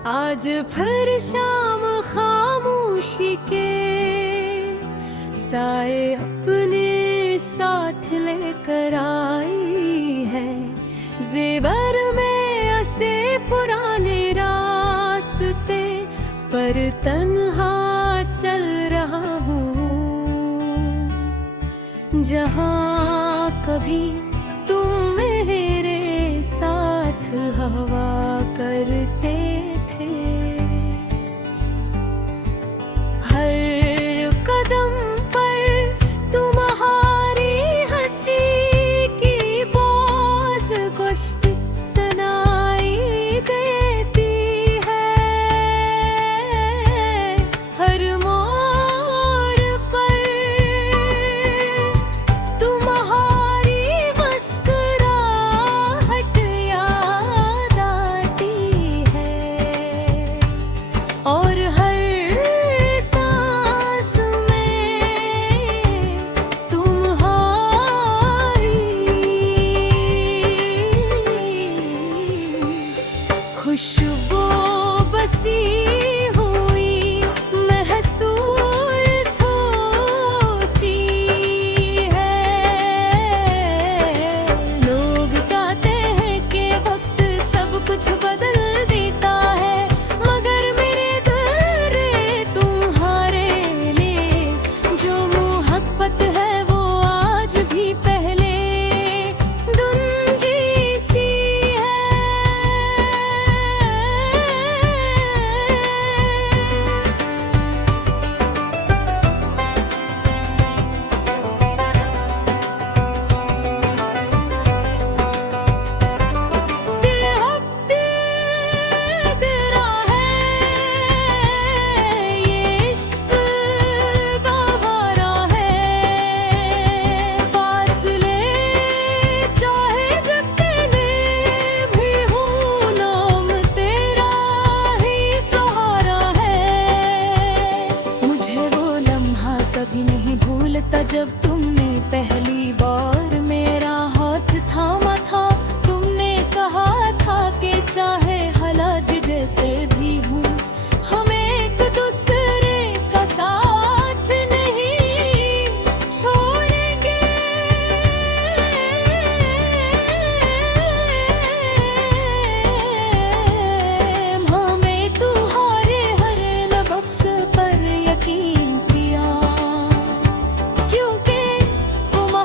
आज फिर शाम खामोशी के साए अपने साथ लेकर आई है। जेवर में ऐसे पुराने रास्ते पर तन्हा चल रहा हूँ, जहाँ कभी तुम मेरे साथ हवा करते थे। हर कदम पर तुम्हारी हंसी की बाज गोश्त सुनाई देती है। हर मोड़ पर तुम्हारी मुस्कुराहट याद आती है, और हर सांस में तुम्हारी खुशबू बसी हुई महसूस होती है। लोग कहते हैं कि वक्त सब कुछ बदल देता है, मगर मेरे दिल रे तुम्हारे लिए जो मोहब्बत है वो आज भी पहले दुंजी सी है। तेरा है ये इश्क गवारा है। फासले चाहे जितने भी हों, नाम तेरा ही सहारा है। मुझे वो लम्हा कभी नहीं भूलता जब तुमने पहली बार मेरा हाथ थामा था। तुमने कहा था कि चाहे हालात जैसे भी हूँ, हम एक दूसरे का साथ नहीं छोड़ेंगे। हमें तुम्हारे हर लफ्ज़ पर यकीन किया, क्योंकि तुम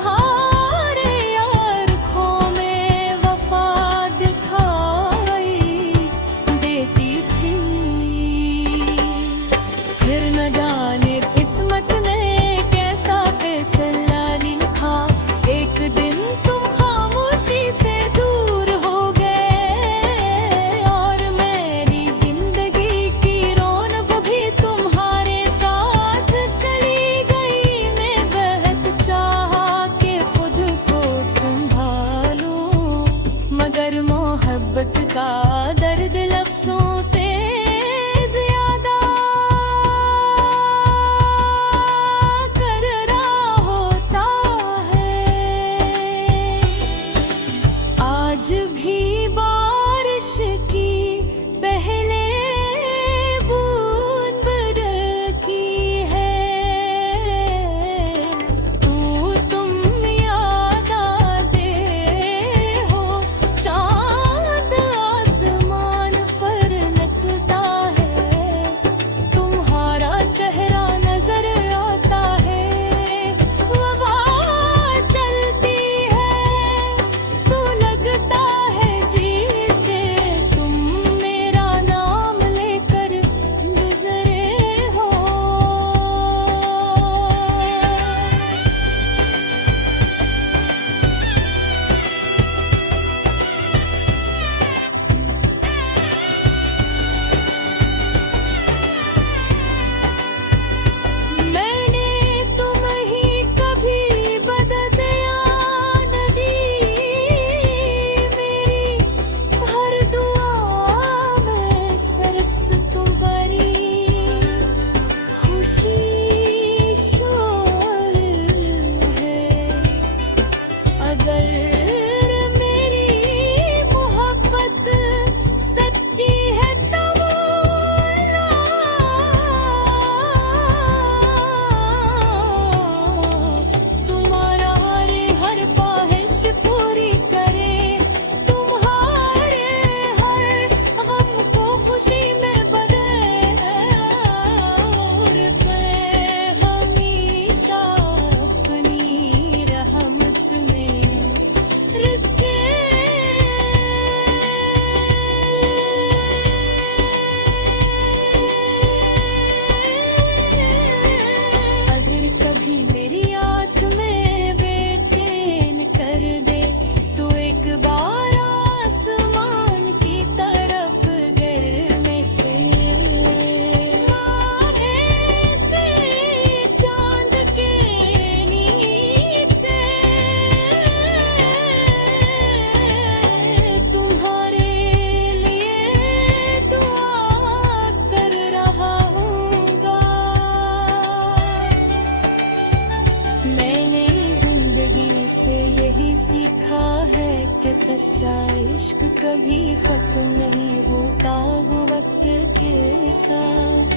सच्चा इश्क कभी खत्म नहीं होता वो वक्त के साथ।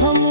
हम